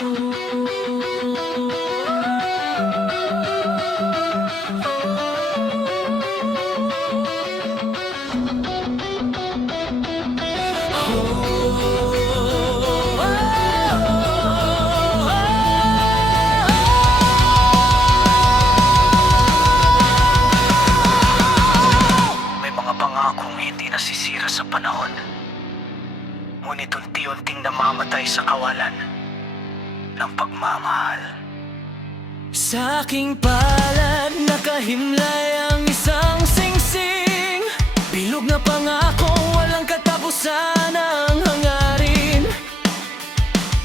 May mga pangakong hindi nasisira sa panahon, ngunit unti-unting namamatay sa kawalan ng pagmamahal. Sa aking palad nakahimlay ang isang singsing, bilog na pangako, walang katapusan ang hangarin.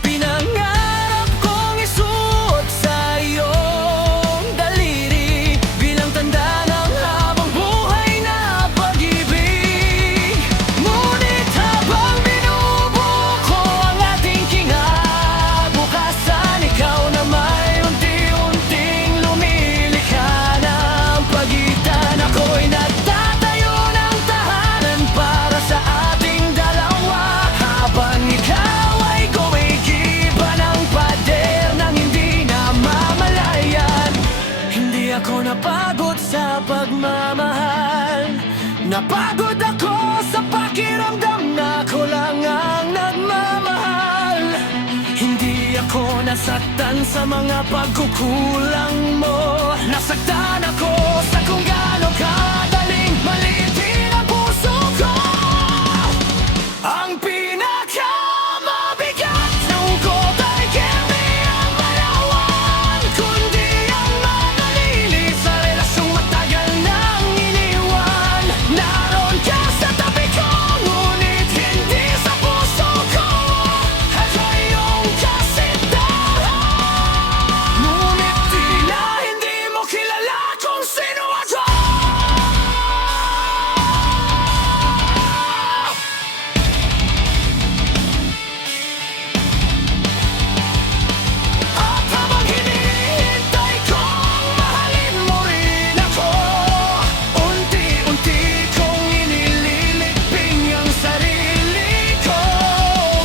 Pinangarap kong isuot sa iyong daliri bilang tanda ng habang buhay na pag-ibig. Ngunit habang binubuko ang ating kinabukasan, ikaw na may unti-unting lumilikha ng pagitan. Ako'y nagtatayo ng tahanan para sa ating dalawa, habang ikaw ay gumigiba ng pader nang hindi namamalayan. Hindi ako napagod sa pagmamahal, napagod ako sa pakiramdam na ako lang ang nagmamahal. Hindi ako nasaktan sa mga pagkukulang mo, nasaktan ako sa kung gaano kadaling maliitin ang puso ko. Ang pinakamabigat na ugot ay hindi ang malawan, kundi ang manalili sa relasyong matagal nang iniwan. Naroon ka sa tabi ko, ngunit hindi sa puso ko. Ako iyong kasintahan, ngunit tila hindi mo kilala kung sino ako. At habang hinihintay kong mahalin mo rin ako, unti-unti kong inililigping ang sarili ko.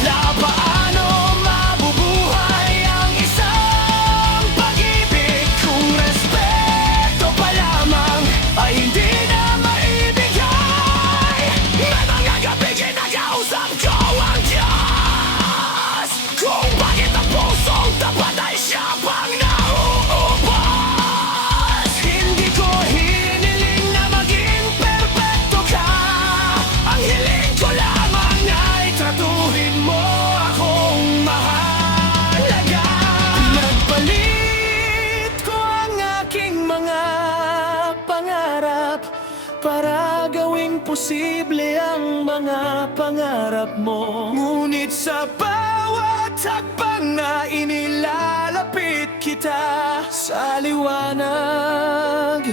Na paano mabubuhay ang isang pag-ibig kung respeto pa lamang ay hindi na maibigay? May mga gabi kinakausap ko ang Diyos, kung bakit ang pusong tapat ay siya pang nauubos. Hindi ko hiniling na maging perpekto ka, ang hiling ko lamang ay tratuhin mo akong mahalaga. Nagpalit ko ang aking mga pangarap para gawing posible ang mga pangarap mo. Ngunit sa bawat hakbang na inilalapit kita sa liwanag,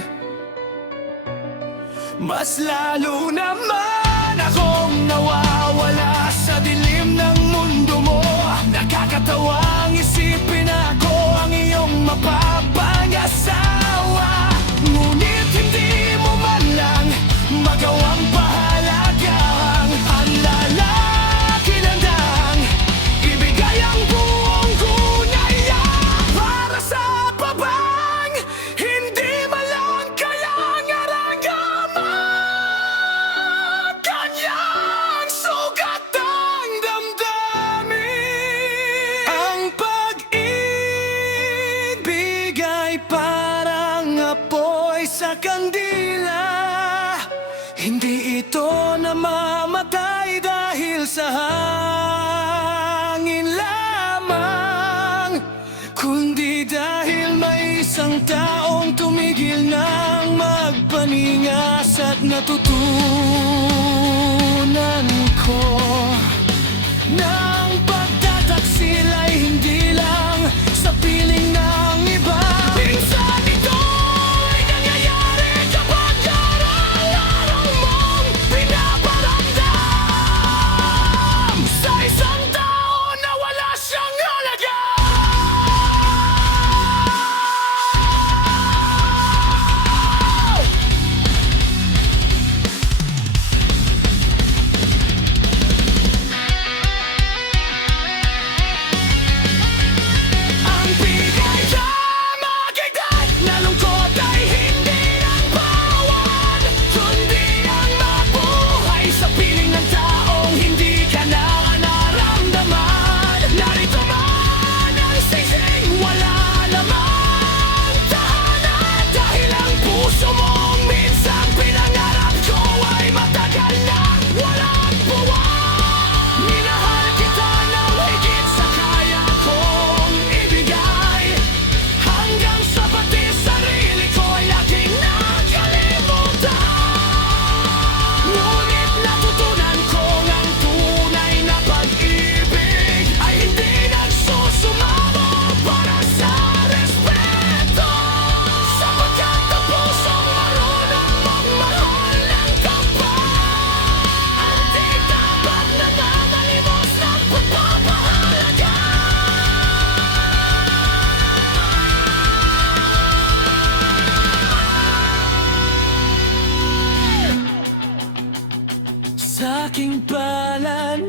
mas lalo naman akong nawawala sa dilim ng mundo mo. Nakakatawang isipin na ako ang iyong mapapangasawa, ngunit hindi mo man lang magawang pahalagahan ang lalaki nandang ibigay ang buong gunaya para sa babang hindi man lang kayang arangaman. Kanyang sugat ang damdamin. Ang pag-ibig ay parang apoy sa kandila, hindi ito namamatay dahil sa hangin lamang, kundi dahil may isang taong tumigil ng magpaningas at natutunan ko ng pagtataksil ay hindi lang sa piling ng iba. Minsan ito'y nangyayari kapag araw-araw mong pinaparamdam sa isang tao na wala siyang halaga.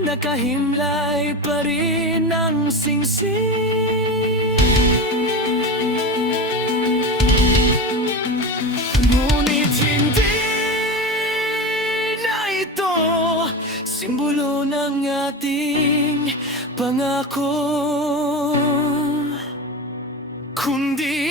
nakahimlay pa rin ang singsing. Ngunit hindi na ito simbolo ng ating pangako, kundi